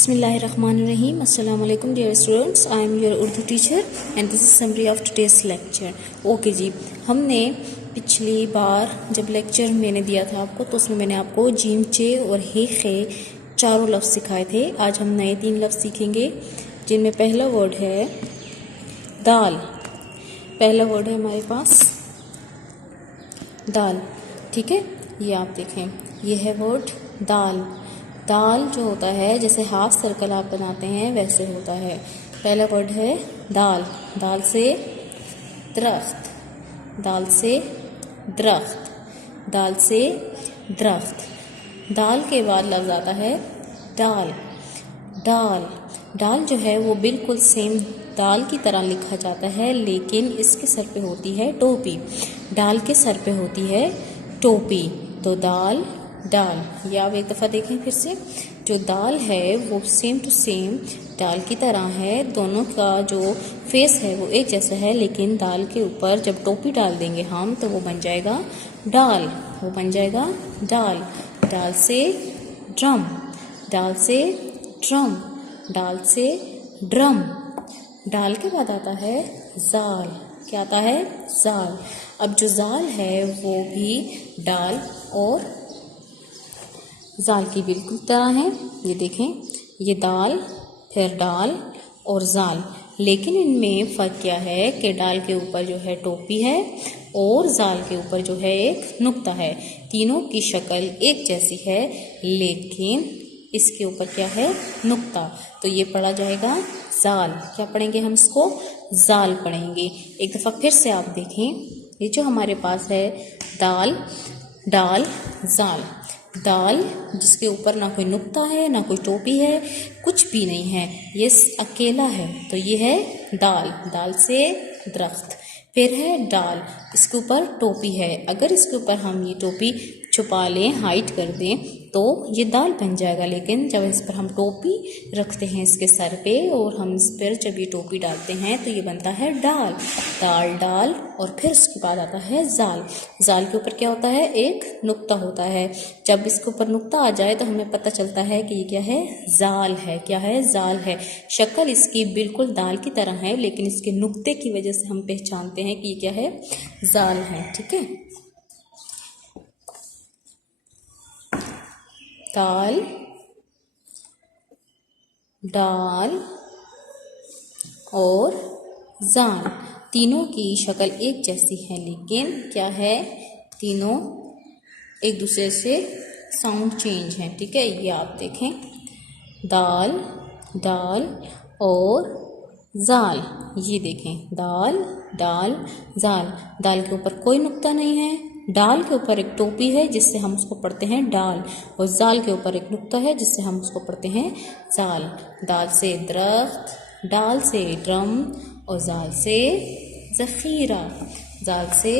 Bismillahirrahmanirrahim. Assalamu alaikum dear students. I am your Urdu teacher and this is summary of today's lecture. Okay जी, हमने पिछली बार जब lecture मैंने दिया था आपको तो उसमें मैंने आपको जीम चे और हे खे चारों लफ्ज़ सिखाए थे। आज हम नए 3 लफ्ज़ सीखेंगे जिनमें पहला वर्ड है दाल। पहला वर्ड है हमारे पास दाल, ठीक है। ये आप देखें, ये है वर्ड दाल। दाल जो होता है जैसे हाफ सर्कल आप बनाते हैं वैसे होता है। पहला वर्ड है दाल। दाल से दरख्त, दाल से दरख्त, दाल से दरख्त। दाल के बाद लफ्ज़ आता है दाल। दाल दाल जो है वो बिल्कुल सेम दाल की तरह लिखा जाता है, लेकिन इसके सर पे होती है टोपी। दाल के सर पे होती है टोपी। तो दाल दाल, ये आप एक दफ़ा देखें फिर से। जो दाल है वो सेम टू सेम दाल की तरह है, दोनों का जो फेस है वो एक जैसा है, लेकिन दाल के ऊपर जब टोपी डाल देंगे हम तो वो बन जाएगा डाल, वो बन जाएगा डाल। दाल से ड्रम, दाल से ड्रम, दाल से ड्रम। दाल के बाद आता है जाल। क्या आता है? जाल। अब जो जाल है वो भी दाल और जाल की बिल्कुल तरह है। ये देखें, ये दाल फिर दाल और जाल, लेकिन इनमें फ़र्क क्या है कि दाल के ऊपर जो है टोपी है और जाल के ऊपर जो है एक नुक्ता है। तीनों की शक्ल एक जैसी है, लेकिन इसके ऊपर क्या है? नुक्ता। तो ये पढ़ा जाएगा जाल। क्या पढ़ेंगे हम इसको? जाल पढ़ेंगे। एक दफ़ा फिर से आप देखें, ये जो हमारे पास है दाल, दाल, जाल। दाल जिसके ऊपर ना कोई नुक्ता है ना कोई टोपी है, कुछ भी नहीं है, ये अकेला है, तो ये है दाल। दाल से दरख्त। फिर है दाल, इसके ऊपर टोपी है। अगर इसके ऊपर हम ये टोपी छुपा लें, हाइड कर दें, तो ये दाल बन जाएगा, लेकिन जब इस पर हम टोपी रखते हैं इसके सर पे और हम इस पर जब ये टोपी डालते हैं तो ये बनता है दाल। दाल दाल और फिर उसके बाद आता है जाल। जाल के ऊपर क्या होता है? एक नुक्ता होता है। जब इसके ऊपर नुक्ता आ जाए तो हमें पता चलता है कि ये क्या है? जाल है। क्या है? जाल है। शक्ल इसकी बिल्कुल दाल की तरह है, लेकिन इसके नुक्ते की वजह से हम पहचानते हैं कि ये क्या है? जाल है, ठीक है। दाल, दाल और जाल, तीनों की शक्ल एक जैसी है, लेकिन क्या है? तीनों एक दूसरे से साउंड चेंज है, ठीक है। ये आप देखें, दाल, दाल और जाल। ये देखें, दाल, दाल, जाल। दाल के ऊपर कोई नुक्ता नहीं है, दाल के ऊपर एक टोपी है जिससे हम उसको पढ़ते हैं दाल, और जाल के ऊपर एक नुक्ता है जिससे हम उसको पढ़ते हैं जाल। दाल से दरख्त, दाल से ड्रम और जाल से ज़ख़ीरा। जाल से